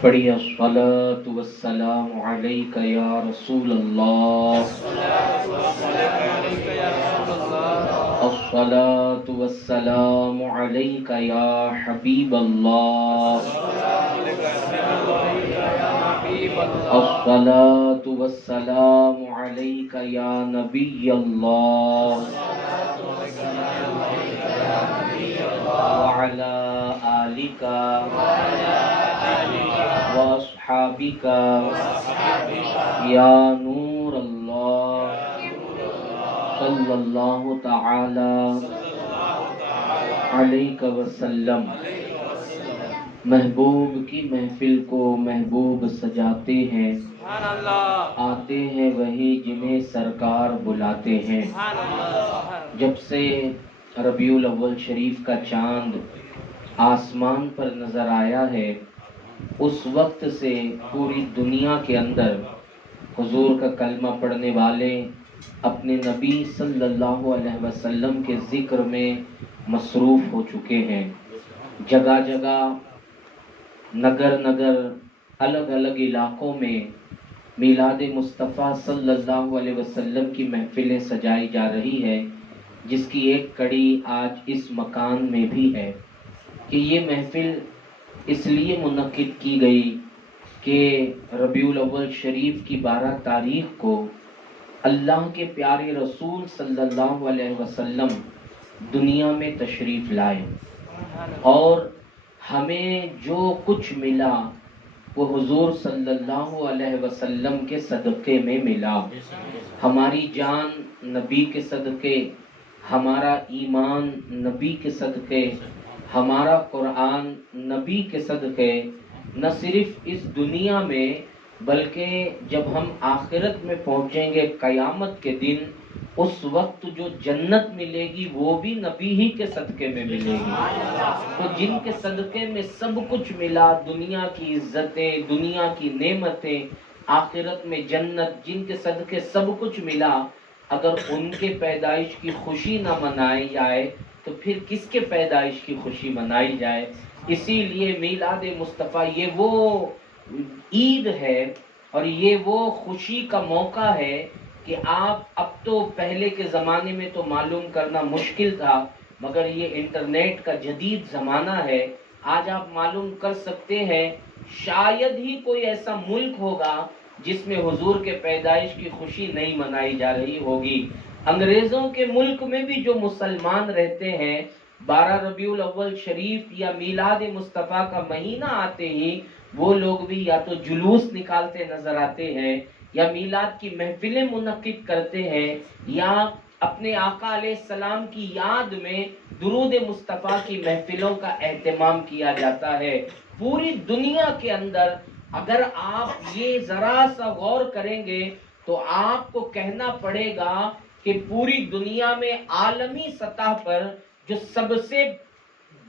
پڑھیے الصلاۃ والسلام علیک یا رسول اللہ، الصلاۃ والسلام علیک یا حبیب اللہ، الصلاۃ والسلام علیک یا نبی اللہ، وعلی آلک واصحابک یا نور اللہ، صلی اللہ تعالی علیہ وسلم۔ محبوب کی محفل کو محبوب سجاتے ہیں، آتے ہیں وہی جنہیں سرکار بلاتے ہیں۔ جب سے ربیع الاول شریف کا چاند آسمان پر نظر آیا ہے، اس وقت سے پوری دنیا کے اندر حضور کا کلمہ پڑھنے والے اپنے نبی صلی اللہ علیہ وسلم کے ذکر میں مصروف ہو چکے ہیں۔ جگہ جگہ، نگر نگر، الگ الگ علاقوں میں میلاد مصطفیٰ صلی اللہ علیہ وسلم کی محفلیں سجائی جا رہی ہے، جس کی ایک کڑی آج اس مکان میں بھی ہے کہ یہ محفل اس لیے منعقد کی گئی کہ ربیع الاول شریف کی 12 تاریخ کو اللہ کے پیارے رسول صلی اللہ علیہ وسلم دنیا میں تشریف لائے، اور ہمیں جو کچھ ملا وہ حضور صلی اللہ علیہ وسلم کے صدقے میں ملا۔ ہماری جان نبی کے صدقے، ہمارا ایمان نبی کے صدقے، ہمارا قرآن نبی کے صدقے، نہ صرف اس دنیا میں بلکہ جب ہم آخرت میں پہنچیں گے قیامت کے دن، اس وقت جو جنت ملے گی وہ بھی نبی ہی کے صدقے میں ملے گی۔ تو جن کے صدقے میں سب کچھ ملا، دنیا کی عزتیں، دنیا کی نعمتیں، آخرت میں جنت، جن کے صدقے سب کچھ ملا، اگر ان کے پیدائش کی خوشی نہ منائی جائے تو پھر کس کے پیدائش کی خوشی منائی جائے؟ اسی لیے میلاد مصطفیٰ یہ وہ عید ہے اور یہ وہ خوشی کا موقع ہے کہ آپ اب تو پہلے کے زمانے میں تو معلوم کرنا مشکل تھا، مگر یہ انٹرنیٹ کا جدید زمانہ ہے، آج آپ معلوم کر سکتے ہیں۔ شاید ہی کوئی ایسا ملک ہوگا جس میں حضور کے پیدائش کی خوشی نہیں منائی جا رہی ہوگی۔ انگریزوں کے ملک میں بھی جو مسلمان رہتے ہیں، 12 ربیع الاول شریف یا میلاد مصطفیٰ کا مہینہ آتے ہی وہ لوگ بھی یا تو جلوس نکالتے نظر آتے ہیں، یا میلاد کی محفلیں منعقد کرتے ہیں، یا اپنے آقا علیہ السلام کی یاد میں درود مصطفیٰ کی محفلوں کا اہتمام کیا جاتا ہے۔ پوری دنیا کے اندر اگر آپ یہ ذرا سا غور کریں گے تو آپ کو کہنا پڑے گا کہ پوری دنیا میں عالمی سطح پر جو سب سے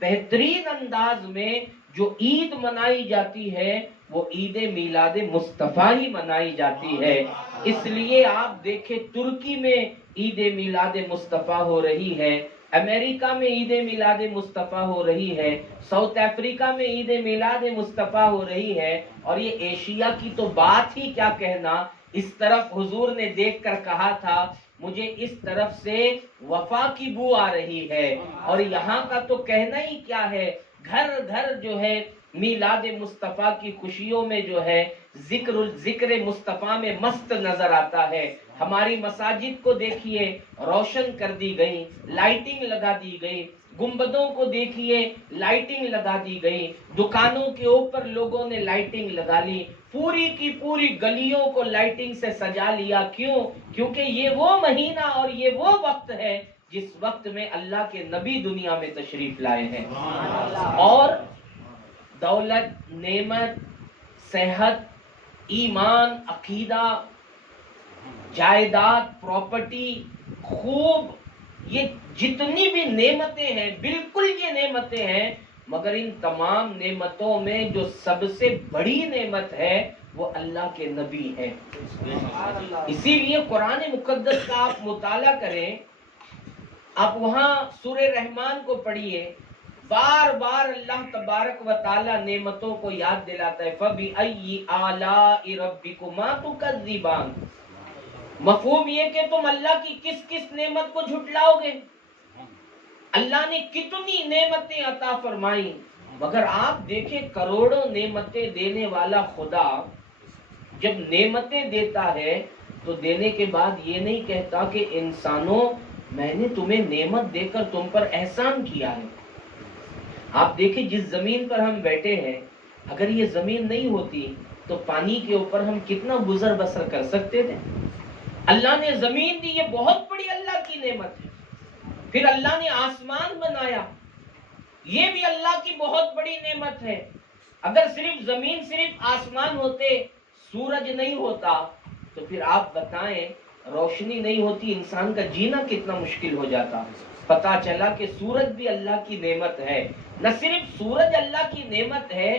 بہترین انداز میں جو عید منائی جاتی ہے وہ عید میلاد مصطفیٰ ہی منائی جاتی ہے۔ اس لیے آپ دیکھیں ترکی میں عید میلاد مصطفیٰ ہو رہی ہے، امریکہ میں عید میلاد مصطفیٰ ہو رہی ہے، ساؤتھ افریقہ میں عید میلاد مصطفیٰ ہو رہی ہے، اور یہ ایشیا کی تو بات ہی کیا کہنا۔ اس طرف حضور نے دیکھ کر کہا تھا مجھے اس طرف سے وفا کی بو آ رہی ہے، اور یہاں کا تو کہنا ہی کیا ہے، گھر گھر جو ہے میلاد مصطفیٰ کی خوشیوں میں جو ہے ذکر مصطفیٰ میں مست نظر آتا ہے۔ ہماری مساجد کو دیکھیے روشن کر دی گئی، لائٹنگ لگا دی گئی، گنبدوں کو دیکھیے لائٹنگ لگا دی گئی، دکانوں کے اوپر لوگوں نے لائٹنگ لگا لی، پوری کی پوری گلیوں کو لائٹنگ سے سجا لیا۔ کیوں؟ کیونکہ یہ وہ مہینہ اور یہ وہ وقت ہے جس وقت میں اللہ کے نبی دنیا میں تشریف لائے ہیں، اور دولت، نعمت، صحت، ایمان، عقیدہ، جائیداد، پراپرٹی، خوب، یہ جتنی بھی نعمتیں ہیں بالکل یہ نعمتیں ہیں، مگر ان تمام نعمتوں میں جو سب سے بڑی نعمت ہے وہ اللہ کے نبی ہے۔ اسی لیے قرآن مقدس کا آپ مطالعہ کریں، آپ وہاں سورہ رحمان کو پڑھیے، بار بار اللہ تبارک و تعالی نعمتوں کو یاد دلاتا ہے. فَبِأَيِّ آلَاءِ رَبِّكُمَا تُكَذِّبَانِ. مفہوم یہ کہ تم اللہ کی کس کس نعمت کو جھٹلاؤ گے. اللہ نے کتنی نعمتیں عطا فرمائی، مگر آپ دیکھیں کروڑوں نعمتیں دینے والا خدا جب نعمتیں دیتا ہے تو دینے کے بعد یہ نہیں کہتا کہ انسانوں میں نے تمہیں نعمت دے کر تم پر احسان کیا ہے. آپ دیکھیں جس زمین پر ہم بیٹھے ہیں، اگر یہ زمین نہیں ہوتی تو پانی کے اوپر ہم کتنا گزر بسر کر سکتے تھے. اللہ نے زمین دی، یہ بہت بڑی اللہ کی نعمت ہے. پھر اللہ نے آسمان بنایا، یہ بھی اللہ کی بہت بڑی نعمت ہے. اگر صرف زمین صرف آسمان ہوتے، سورج نہیں ہوتا، تو پھر آپ بتائیں روشنی نہیں ہوتی، انسان کا جینا کتنا مشکل ہو جاتا. پتا چلا کہ سورج بھی اللہ کی نعمت ہے. نہ صرف سورج اللہ کی نعمت ہے،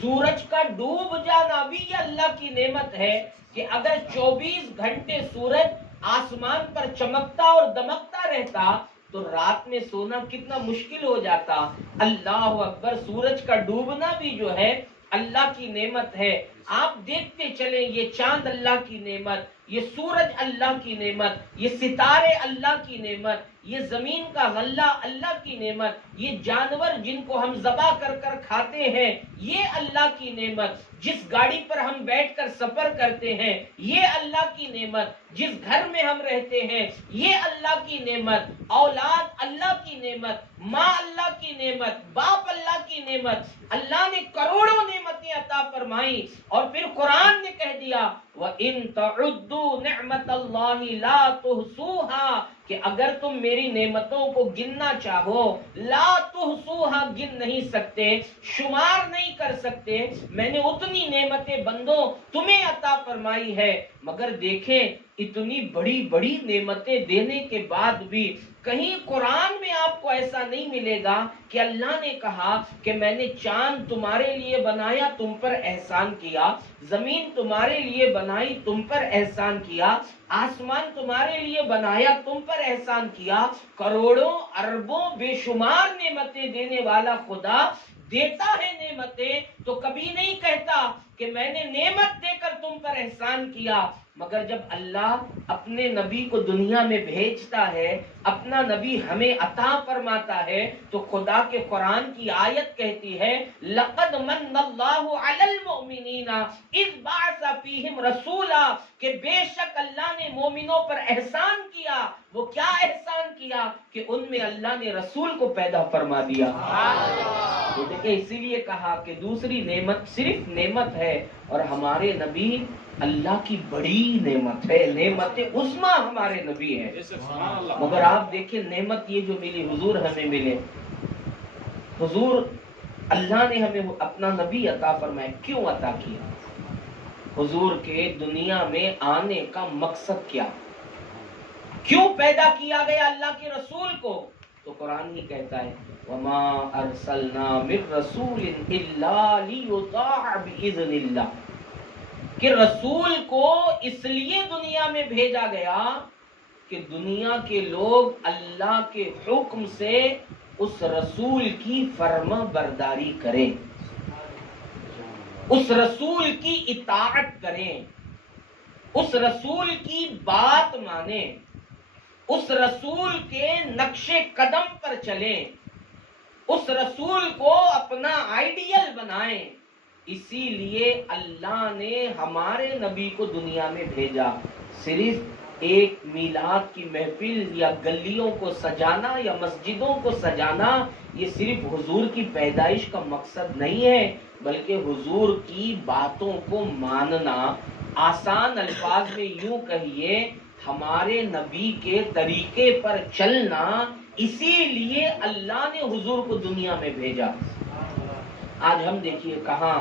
سورج کا ڈوب جانا بھی یہ اللہ کی نعمت ہے کہ اگر 24 گھنٹے سورج آسمان پر چمکتا اور دمکتا رہتا تو رات میں سونا کتنا مشکل ہو جاتا. اللہ اکبر، سورج کا ڈوبنا بھی جو ہے اللہ کی نعمت ہے. آپ دیکھتے چلیں، یہ چاند اللہ کی نعمت، یہ سورج اللہ کی نعمت، یہ ستارے اللہ کی نعمت، یہ زمین کا غلہ اللہ کی نعمت، یہ جانور جن کو ہم ذبح کر کر کھاتے ہیں یہ اللہ کی نعمت، جس گاڑی پر ہم بیٹھ کر سفر کرتے ہیں یہ اللہ کی نعمت، جس گھر میں ہم رہتے ہیں یہ اللہ کی نعمت، اولاد اللہ کی نعمت، ماں اللہ کی نعمت، باپ اللہ کی نعمت. اللہ نے کروڑوں نعمتیں عطا فرمائی اور پھر قرآن نے کہہ دیا وَإِن تَعُدُّوا نِعْمَةَ اللَّهِ لَا تُحْصُوهَا کہ اگر تم میری نعمتوں کو گننا چاہو، لا تحصوها گن نہیں سکتے، شمار نہیں کر سکتے. میں نے اتنی نعمتیں بندوں تمہیں عطا فرمائی ہے. مگر دیکھیں اتنی بڑی بڑی نعمتیں دینے کے بعد بھی کہیں قرآن میں آپ کو ایسا نہیں ملے گا کہ اللہ نے کہا کہ میں نے چاند تمہارے لیے بنایا تم پر احسان کیا، زمین تمہارے لیے بنائی تم پر احسان کیا، آسمان تمہارے لیے بنایا تم پر احسان کیا. کروڑوں اربوں بے شمار نعمتیں دینے والا خدا دیتا ہے نعمتیں تو کبھی نہیں کہتا کہ میں نے نعمت دے کر تم پر احسان کیا. مگر جب اللہ اپنے نبی کو دنیا میں بھیجتا ہے، اپنا نبی ہمیں عطا فرماتا ہے، تو خدا کے قرآن کی آیت کہتی ہے لَقَدْ مَنَّ اللَّهُ عَلَى الْمُؤْمِنِينَ إِذْ بَعَثَ فِيهِمْ رَسُولًا کہ بے شک اللہ نے مومنوں پر احسان کیا. وہ کیا احسان کیا کہ ان میں اللہ نے رسول کو پیدا فرما دیا. تو دیکھیں اسی لیے کہا کہ دوسری نعمت صرف نعمت ہے اور ہمارے نبی اللہ کی بڑی نعمت ہے، نعمت عظمیٰ ہمارے نبی ہے. مگر آپ دیکھیں نعمت یہ جو ملی حضور ہمیں ملے، حضور اللہ نے ہمیں اپنا نبی عطا فرمایا. کیوں عطا کیا؟ حضور کے دنیا میں آنے کا مقصد کیا؟ کیوں پیدا کیا گیا اللہ کے رسول کو؟ تو قرآن ہی کہتا ہے وَمَا أَرْسَلْنَا مِن رَسُولٍ إِلَّا لِيُطَاعَ بِإِذْنِ اللَّهِ کہ رسول کو اس لیے دنیا میں بھیجا گیا کہ دنیا کے لوگ اللہ کے حکم سے اس رسول کی فرما برداری کریں، اس رسول کی اطاعت کریں، اس رسول کی بات مانیں، اس رسول کے نقش قدم پر چلیں، اس رسول کو اپنا آئیڈیل بنائیں. اسی لیے اللہ نے ہمارے نبی کو دنیا میں بھیجا. صرف ایک میلاد کی محفل یا گلیوں کو سجانا یا مسجدوں کو سجانا یہ صرف حضور کی پیدائش کا مقصد نہیں ہے، بلکہ حضور کی باتوں کو ماننا. آسان الفاظ میں یوں کہیے ہمارے نبی کے طریقے پر چلنا. اسی لیے اللہ نے حضور کو دنیا میں بھیجا. آج ہم دیکھیے کہاں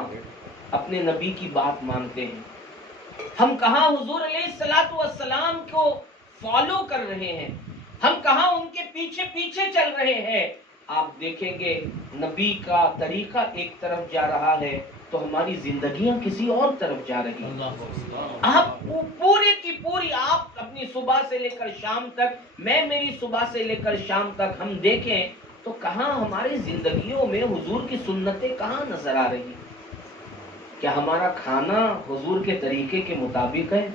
اپنے نبی کی بات مانتے ہیں، ہم کہاں حضور علیہ الصلوۃ والسلام کو فالو کر رہے ہیں، ہم کہاں ان کے پیچھے پیچھے چل رہے ہیں. آپ دیکھیں گے نبی کا طریقہ ایک طرف جا رہا ہے تو ہماری زندگیاں کسی اور طرف جا رہی ہیں. آپ پورے کی پوری آپ اپنی صبح سے لے کر شام تک، میں میری صبح سے لے کر شام تک ہم دیکھیں تو کہاں ہماری زندگیوں میں حضور کی سنتیں کہاں نظر آ رہی ہیں؟ کیا ہمارا کھانا حضور کے طریقے کے مطابق ہے؟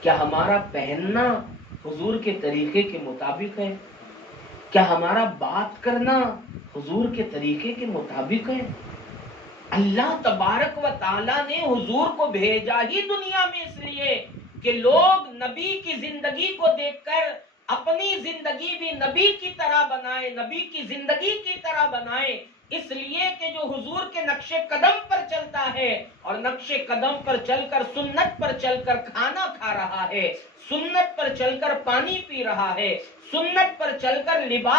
کیا ہمارا پہننا حضور کے طریقے کے مطابق ہے؟ کیا ہمارا بات کرنا حضور کے طریقے کے مطابق ہے؟ اللہ تبارک و تعالیٰ نے حضور کو بھیجا ہی دنیا میں اس لیے کہ لوگ نبی کی زندگی کو دیکھ کر اپنی زندگی بھی نبی کی طرح بنائیں، نبی کی زندگی کی طرح بنائیں. اس لیے کہ جو حضور کے نقش قدم پر چلتا ہے اور نقش قدم پر چل کر، سنت پر چل کر کھانا کھا رہا ہے، سنت پر چل کر پانی پی رہا ہے، سنت پر چل کر لباس